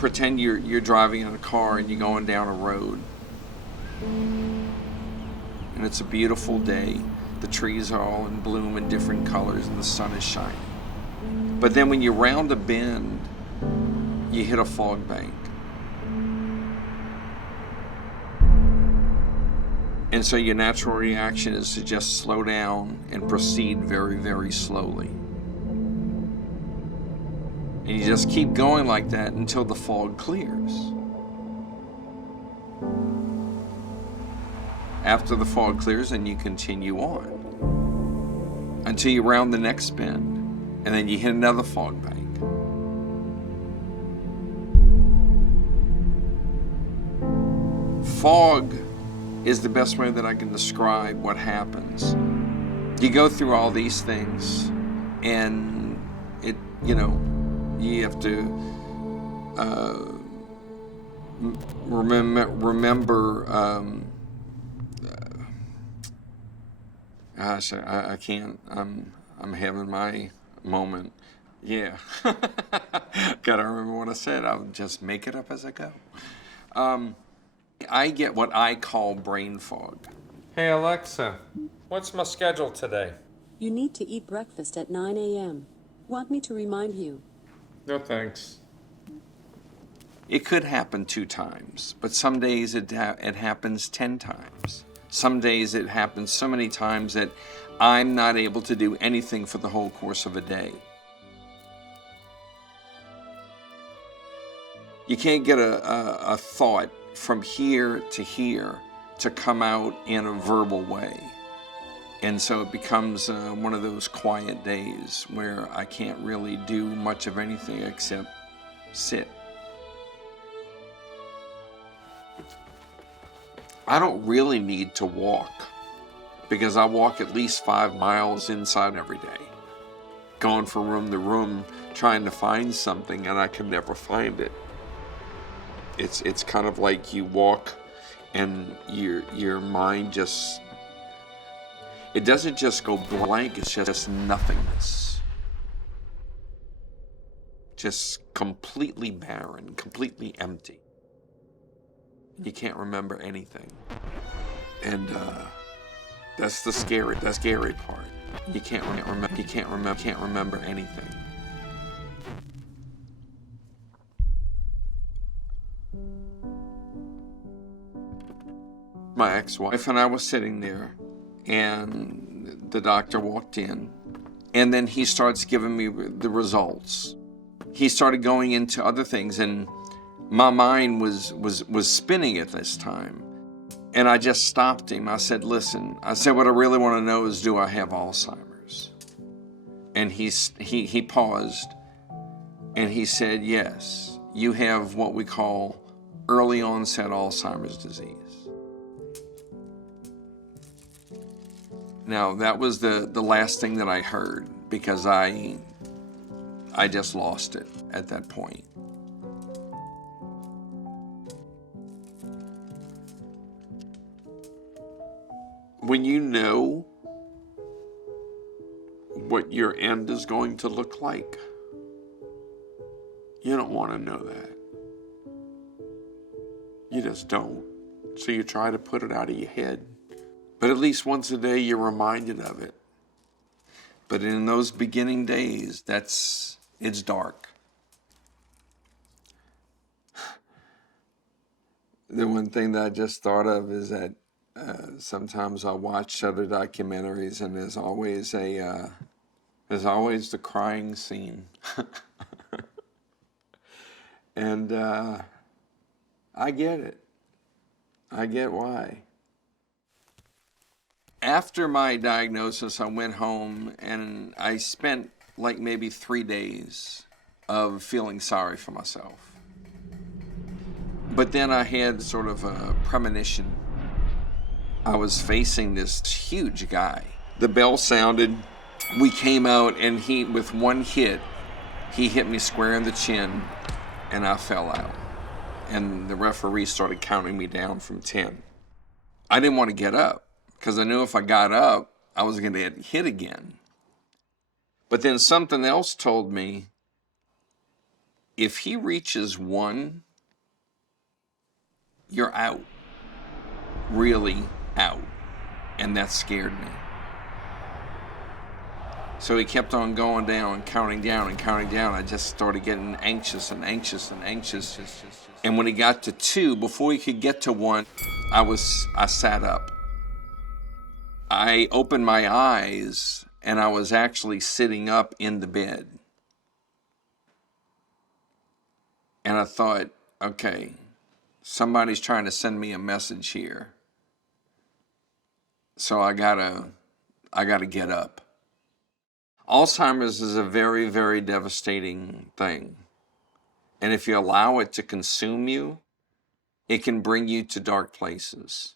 pretend you're driving in a car and you're going down a road. And it's a beautiful day. The trees are all in bloom in different colors and the sun is shining. But then when you round a bend, you hit a fog bank. And so your natural reaction is to just slow down and proceed very, very slowly. And you just keep going like that until the fog clears. After the fog clears, then you continue on until you round the next bend, and then you hit another fog bank. Fog is the best way that I can describe what happens. You go through all these things, and you have to remember. Gosh, I can't. I'm having my moment. Yeah. Gotta remember what I said. I'll just make it up as I go. I get what I call brain fog. Hey Alexa, what's my schedule today? You need to eat breakfast at 9 a.m. Want me to remind you? No thanks. It could happen 2 times, but some days it happens 10 times. Some days it happens so many times that I'm not able to do anything for the whole course of a day. You can't get a thought from here to here to come out in a verbal way. And so it becomes one of those quiet days where I can't really do much of anything except sit. I don't really need to walk because I walk at least 5 miles inside every day, going from room to room, trying to find something, and I can never find it. It's kind of like you walk and your mind just, it doesn't just go blank, it's just nothingness. Just completely barren, completely empty. You can't remember anything. And that's the scary part. You can't remember anything. My ex-wife and I were sitting there, and the doctor walked in, and then he starts giving me the results. He started going into other things, and my mind was spinning at this time. And I just stopped him. I said, listen, what I really want to know is, do I have Alzheimer's? And he paused, and he said, yes, you have what we call early-onset Alzheimer's disease. Now, that was the last thing that I heard, because I just lost it at that point. When you know what your end is going to look like, you don't want to know that. You just don't. So you try to put it out of your head. But at least once a day you're reminded of it. But in those beginning days, it's dark. The one thing that I just thought of is that sometimes I watch other documentaries, and there's always the crying scene. And I get it. I get why. After my diagnosis, I went home and I spent like maybe 3 days of feeling sorry for myself. But then I had sort of a premonition. I was facing this huge guy. The bell sounded, we came out, and with one hit, he hit me square in the chin, and I fell out. And the referee started counting me down from 10. I didn't want to get up, because I knew if I got up, I was going to get hit again. But then something else told me, if he reaches 1, you're out. Really out. And that scared me. So he kept on going down and counting down and counting down. I just started getting anxious and anxious and anxious. And when he got to 2, before he could get to 1, I sat up. I opened my eyes and I was actually sitting up in the bed. And I thought, okay, somebody's trying to send me a message here. So I gotta get up. Alzheimer's is a very, very devastating thing. And if you allow it to consume you, it can bring you to dark places.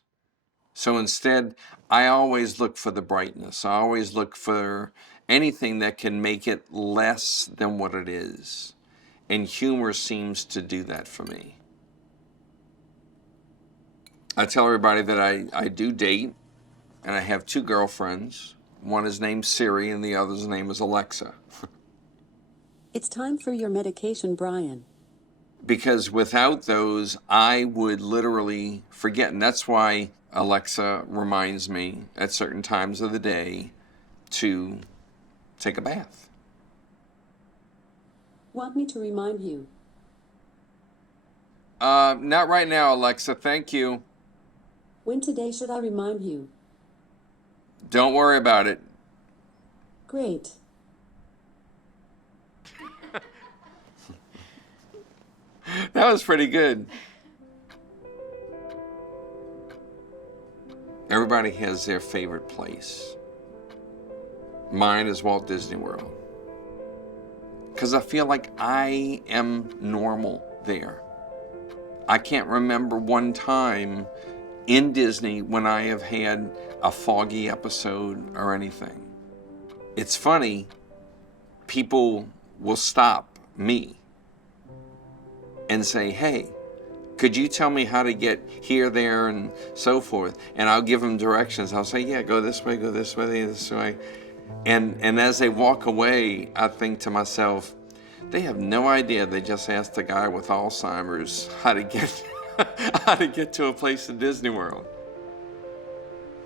So instead, I always look for the brightness. I always look for anything that can make it less than what it is. And humor seems to do that for me. I tell everybody that I do date, and I have 2 girlfriends. One is named Siri, and the other's name is Alexa. It's time for your medication, Brian. Because without those, I would literally forget. And that's why Alexa reminds me at certain times of the day to take a bath. Want me to remind you? Not right now, Alexa. Thank you. When today should I remind you? Don't worry about it. Great. That was pretty good. Everybody has their favorite place. Mine is Walt Disney World. Because I feel like I am normal there. I can't remember one time in Disney when I have had a foggy episode or anything. It's funny, people will stop me and say, hey, could you tell me how to get here, there, and so forth? And I'll give them directions. I'll say, yeah, go this way, this way. And as they walk away, I think to myself, they have no idea they just asked a guy with Alzheimer's how to get to a place in Disney World.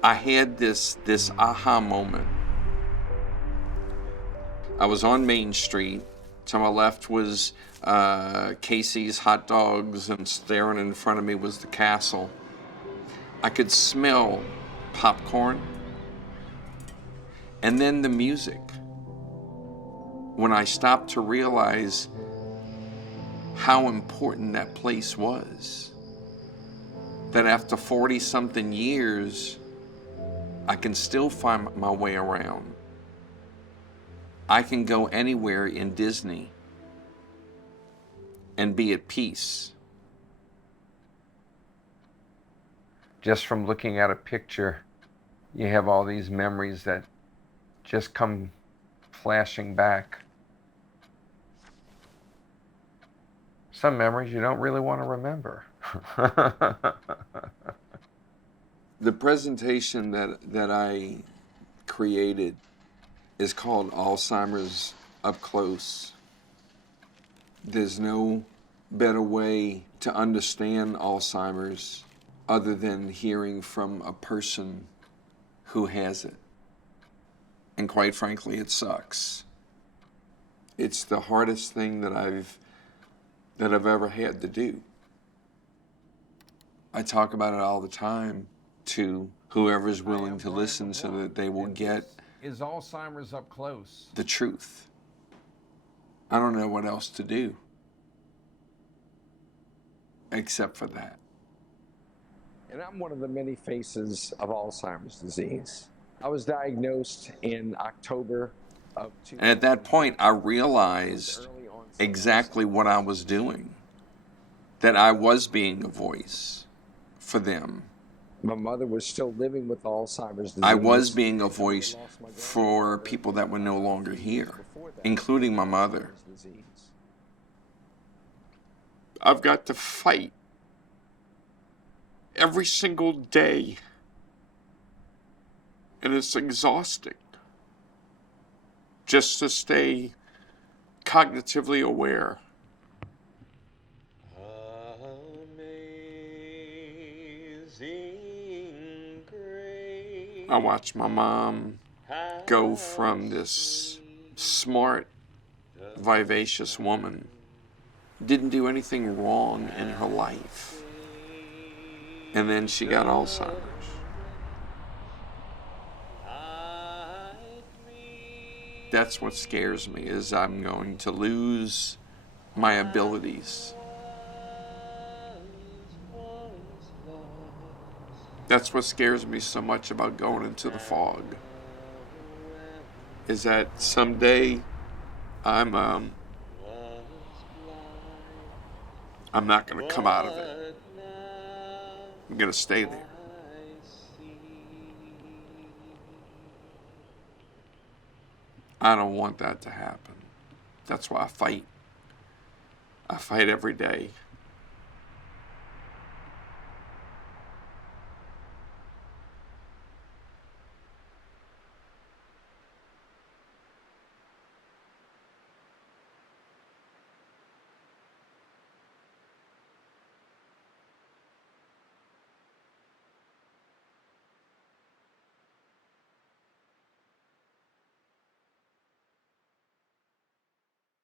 I had this aha moment. I was on Main Street. To my left was Casey's Hot Dogs, and staring in front of me was the castle. I could smell popcorn. And then the music. When I stopped to realize how important that place was. That after 40-something years, I can still find my way around. I can go anywhere in Disney and be at peace. Just from looking at a picture, you have all these memories that just come flashing back. Some memories you don't really want to remember. The presentation that I created is called Alzheimer's Up Close. There's no better way to understand Alzheimer's other than hearing from a person who has it. And quite frankly, it sucks. It's the hardest thing that I've ever had to do. I talk about it all the time to whoever's willing to listen so that they will get Is Alzheimer's up close? the truth. I don't know what else to do except for that. And I'm one of the many faces of Alzheimer's disease. I was diagnosed in October of 2000. And at that point, I realized exactly what I was doing, that I was being a voice for them. My mother was still living with Alzheimer's disease. I was being a voice for people that were no longer here, including my mother. I've got to fight every single day, and it's exhausting just to stay cognitively aware I watched my mom go from this smart, vivacious woman, didn't do anything wrong in her life, and then she got Alzheimer's. That's what scares me, is I'm going to lose my abilities. That's what scares me so much about going into the fog, is that someday I'm not going to come out of it. I'm going to stay there. I don't want that to happen. That's why I fight. I fight every day.